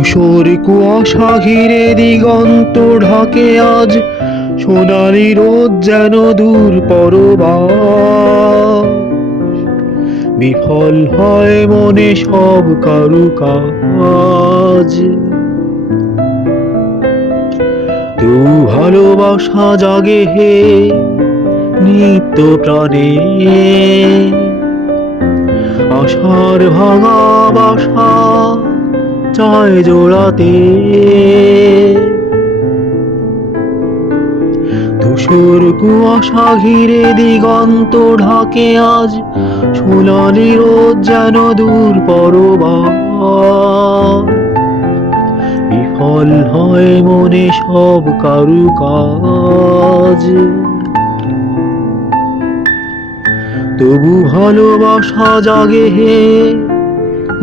ধূসর কুয়াশা ঘিরে দিগন্ত ঢাকে আজ, সোনালি রোদ যেন দূর পরবাস। বিফল হয় মনে সব কারুকাজ। তু ভালোবাসা জাগে হে নিত্য প্রাণে, আশার ভাঙা বাসা চায় জোড়াতে। ধূসর কুয়াশা ঘিরে দিগন্ত ঢাকে আজ, সোনালি রোদ যেন দূর পরবাস। বিফল হয় মনে সব কারুকাজ। তবু ভালোবাসা জাগে হে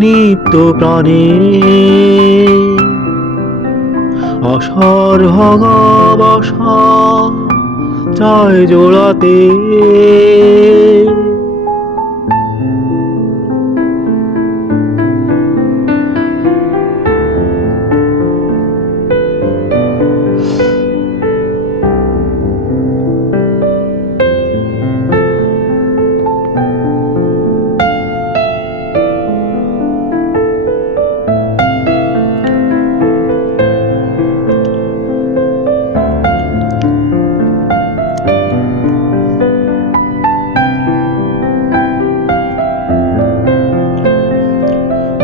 নিত্য প্রাণে, আশার ভাঙা বাসা চায় জোড়াতে।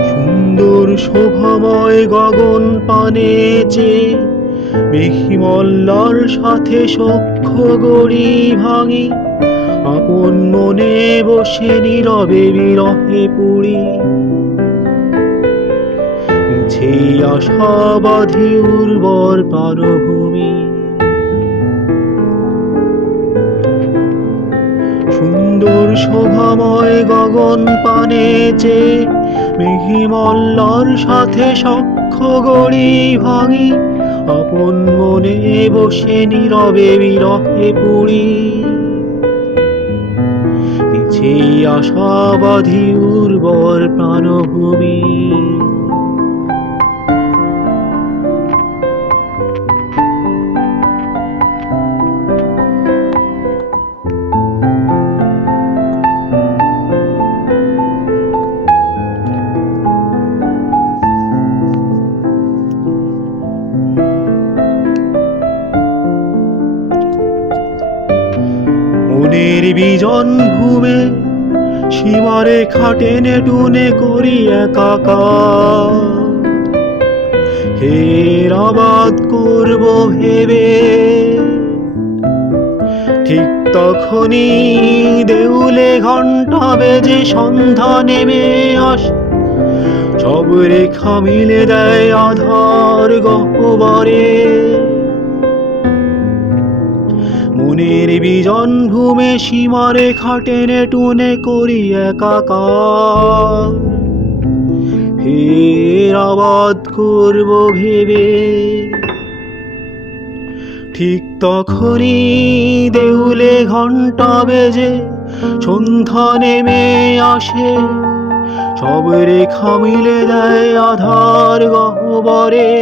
সুন্দর শোভাময় গগন পানে চেয়ে মেঘিমল্লার সাথে সখ্য গড়ি ভাঙি, আপন মনে বসে নীরবে বিরহে পুরি। সেই আশাবাদী উর্বর পারভূমি, সুন্দর শোভাময় গগন পানে চেয়ে মেঘিমল্লার সাথে সখ্য গড়ি ভাঙি, আপন মনে বসে নীরবে বিরহে পুরি। সেই আশাবাদী উর্বর প্রাণভূমি। মনের বিজন ভূমে সীমারে খাটেনে টুনে করি একাকার, ফের আবাদ করব ভেবে। ঠিক তখনই দেউলে ঘণ্টা বেজে সন্ধ্যা নেমে আসে, সব রেখা মিলে দেয় আধার গহ্বরে। মনের বিজন ভূমে সীমারে খাটেনে টুনে করি একাকার, ফের আবাদ করব ভেবে। ঠিক তখনই দেউলে ঘণ্টা বেজে সন্ধ্যা নেমে আসে, সব রেখা মিলে দেয় আধার গহ্বরে।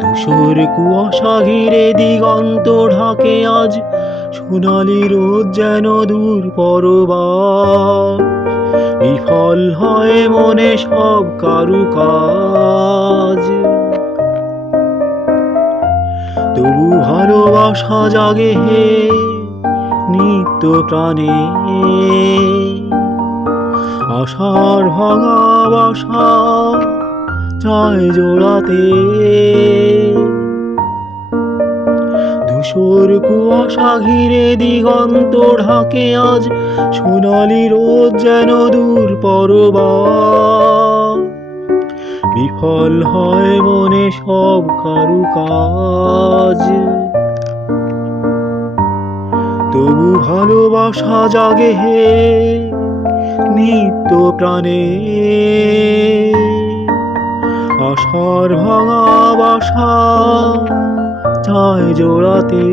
ধূসর কুয়াশা ঘিরে দিগন্ত ঢাকে আজ, সোনালি রোদ যেন দূর পরবাস। বিফল হয় মনে সব কারুকাজ। তবু ভালোবাসা জাগে হে নিত্য প্রাণে, আশার ভাঙা বাসা চায় জোড়াতে। ধূসর কুয়াশা ঘিরে দিগন্ত ঢাকে আজ, সোনালি রোদ যেন দূর পরবাস। বিফল হয় মনে সব কারুকাজ। তবু ভালোবাসা জাগে হে নিত্য প্রাণে, আশার ভাঙা বাসা চায় জোড়াতে।